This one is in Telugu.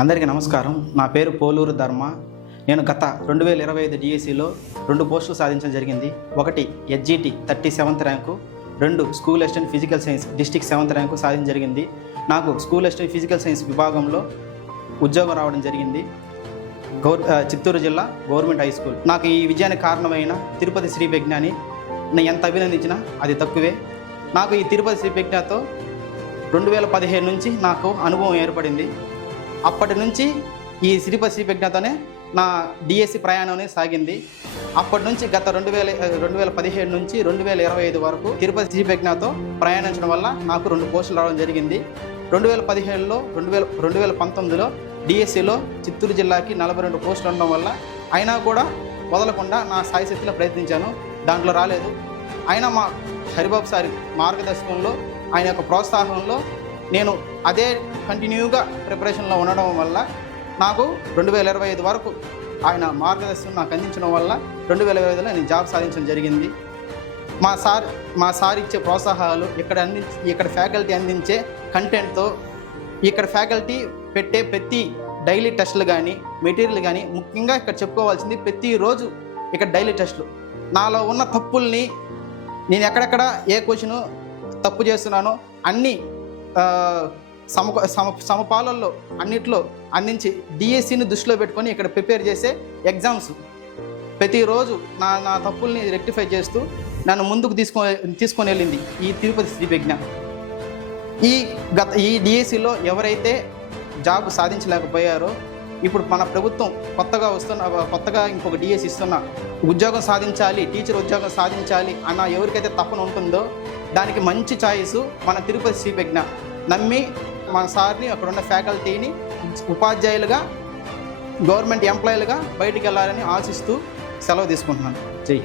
అందరికీ నమస్కారం. నా పేరు పోలూరు ధర్మ. నేను గత 2025 డిఎస్సిలో 2 పోస్టులు సాధించడం జరిగింది. ఒకటి HGT 37th rank, 2 school assistant physical science district 7th rank సాధించడం జరిగింది. నాకు స్కూల్ అసిస్టెంట్ ఫిజికల్ సైన్స్ విభాగంలో ఉద్యోగం రావడం జరిగింది. చిత్తూరు జిల్లా గవర్నమెంట్ హై స్కూల్. నాకు ఈ విజయానికి కారణమైన తిరుపతి శ్రీ ప్రజ్ఞని నేను ఎంత అభినందించినా అది తక్కువే. నాకు ఈ తిరుపతి శ్రీ ప్రజ్ఞతో 2017 నుంచి నాకు అనుభవం ఏర్పడింది. అప్పటి నుంచి ఈ తిరుపతి శ్రీ ప్రజ్ఞతోనే నా డిఎస్సి ప్రయాణం అనేది సాగింది. అప్పటి నుంచి గత 2017 నుంచి 2025 వరకు తిరుపతి శ్రీ ప్రజ్ఞతో ప్రయాణించడం వల్ల నాకు 2 పోస్టులు రావడం జరిగింది. 2017లో 2019లో డిఎస్సిలో చిత్తూరు జిల్లాకి 42 పోస్టులు ఉండడం వల్ల అయినా కూడా వదలకుండా నా సాయశక్తిలో ప్రయత్నించాను. దాంట్లో రాలేదు. అయినా మా హరిబాబు సారి మార్గదర్శకంలో, ఆయన యొక్క ప్రోత్సాహంలో నేను అదే కంటిన్యూగా ప్రిపరేషన్లో ఉండడం వల్ల నాకు 2025 వరకు ఆయన మార్గదర్శనం నాకు అందించడం వల్ల 2025లో నేను జాబ్ సాధించడం జరిగింది. మా సార్ ఇచ్చే ప్రోత్సాహాలు, ఇక్కడ ఫ్యాకల్టీ అందించే కంటెంట్తో, ఇక్కడ ఫ్యాకల్టీ పెట్టే ప్రతి డైలీ టెస్టులు కానీ, మెటీరియల్ కానీ, ముఖ్యంగా ఇక్కడ చెప్పుకోవాల్సింది ప్రతిరోజు ఇక్కడ డైలీ టెస్టులు. నాలో ఉన్న తప్పుల్ని, నేను ఎక్కడెక్కడ ఏ క్వశ్చను తప్పు చేస్తున్నానో అన్నీ సమపాలల్లో అన్నిట్లో అందించి డిఎస్సిని దృష్టిలో పెట్టుకొని ఇక్కడ ప్రిపేర్ చేసే ఎగ్జామ్స్ ప్రతిరోజు నా తప్పుల్ని రెక్టిఫై చేస్తూ నన్ను ముందుకు తీసుకొని వెళ్ళింది ఈ తిరుపతి శ్రీ ప్రజ్ఞ. ఈ డిఎస్సిలో ఎవరైతే జాబ్ సాధించలేకపోయారో, ఇప్పుడు మన ప్రభుత్వం కొత్తగా ఇంకొక డిఎస్సి ఇస్తున్న ఉద్యోగం సాధించాలి, టీచర్ ఉద్యోగం సాధించాలి అన్న ఎవరికైతే తప్పన ఉంటుందో దానికి మంచి ఛాయిస్ మన తిరుపతి శ్రీ ప్రజ్ఞ. నమ్మి మన సార్ని, అక్కడ ఉన్న ఫ్యాకల్టీని ఉపాధ్యాయులుగా, గవర్నమెంట్ ఎంప్లాయీలుగా బయటికి వెళ్ళాలని ఆశిస్తూ సెలవు తీసుకుంటున్నాను. జై.